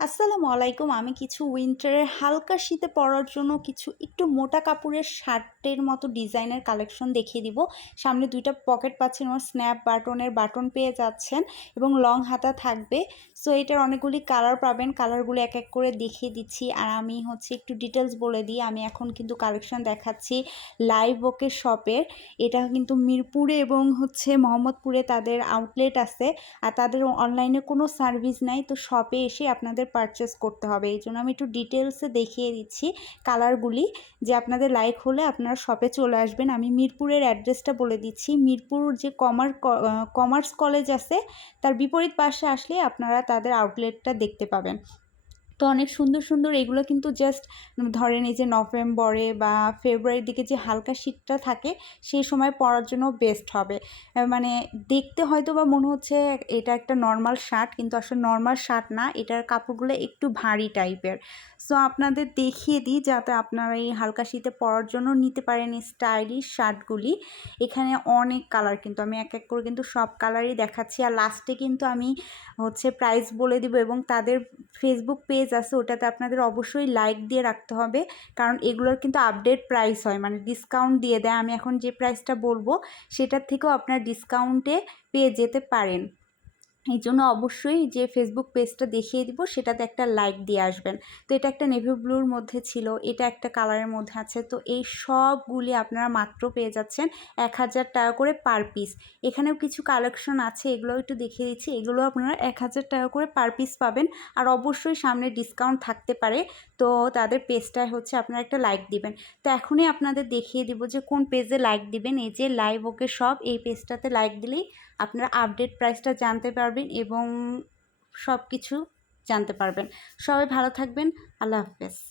আসসালামু আলাইকুম। আমি কিছু উইন্টারের হালকা শীতে পরার জন্য কিছু একটু মোটা কাপড়ের শার্টের মতো ডিজাইনের কালেকশন দেখিয়ে দিব। সামনে দুইটা পকেট পাচ্ছেন আমার স্ন্যাপ বাটনের বাটন পেয়ে যাচ্ছেন এবং লং হাতা থাকবে। সো, এটার অনেকগুলি কালার পাবেন। কালারগুলো এক এক করে দেখিয়ে দিচ্ছি। আর আমি হচ্ছে একটু ডিটেলস বলে দিই। আমি এখন কিন্তু কালেকশন দেখাচ্ছি লাইভ ওকে শপের। এটা কিন্তু মিরপুরে এবং হচ্ছে মোহাম্মদপুরে তাদের আউটলেট আছে। আর তাদের অনলাইনে কোনো সার্ভিস নাই। তো শপে এসে আপনাদের পারচেস করতে হবে। এই জন্য আমি একটু ডিটেলসে দেখিয়ে দিচ্ছি কালারগুলি যে আপনাদের লাইক হলে আপনারা শপে চলে আসবেন। আমি মিরপুরের অ্যাড্রেসটা বলে দিচ্ছি। মিরপুর যে কমার কমার্স কলেজ আছে, তার বিপরীত পাশে আসলে আপনারা তাদের আউটলেটটা দেখতে পাবেন। তো অনেক সুন্দর সুন্দর এগুলো কিন্তু জাস্ট ধরেন এই যে নভেম্বরে বা ফেব্রুয়ারির দিকে যে হালকা শীতটা থাকে, সেই সময় পরার জন্য বেস্ট হবে। মানে দেখতে হয়তো বা মনে হচ্ছে এটা একটা নর্মাল শার্ট কিন্তু আসলে নর্মাল শার্ট না, এটার কাপড়গুলো একটু ভারী টাইপের সো আপনাদের দেখিয়ে দিই যাতে আপনারা এই হালকা শীতে পরার জন্য নিতে পারেন স্টাইলিশ শার্টগুলি এখানে অনেক কালার কিন্তু, আমি এক এক করে কিন্তু সব কালারই দেখাচ্ছি। আর লাস্টে কিন্তু আমি হচ্ছে প্রাইস বলে দিব এবং তাদের ফেসবুক পেজ আছে, ওটাতে আপনাদের অবশ্যই লাইক দিয়ে রাখতে হবে। কারণ এগুলোর কিন্তু আপডেট প্রাইস হয় মানে ডিসকাউন্ট দিয়ে দেয়। আমি এখন যে প্রাইসটা বলব, সেটার থেকেও আপনার ডিসকাউন্টে পেয়ে যেতে পারেন। এই জন্য অবশ্যই যে ফেসবুক পেজটা দেখিয়ে দিব, সেটাতে একটা লাইক দিয়ে আসবেন। তো এটা একটা নেভি ব্লুর মধ্যে ছিল, এটা একটা কালারের মধ্যে আছে, তো এই সবগুলি আপনারা মাত্র পেয়ে যাচ্ছেন এক হাজার টাকা করে পার পিস এখানেও কিছু কালেকশন আছে এগুলো একটু দেখিয়ে দিচ্ছি, এগুলো আপনারা এক হাজার টাকা করে পার পিস পাবেন। আর অবশ্যই সামনে ডিসকাউন্ট থাকতে পারে, তো তাদের পেজটায় হচ্ছে আপনারা একটা লাইক দিবেন। তো এখনই আপনাদের দেখিয়ে দিব যে কোন পেজে লাইক দিবেন, এই যে লাইভ ওকে সব এই পেজটাতে লাইক দিলেই আপনারা আপডেট প্রাইসটা জানতে পারবেন এবং সব কিছু জানতে পারবেন। সবাই ভালো থাকবেন। আল্লাহ হাফেজ।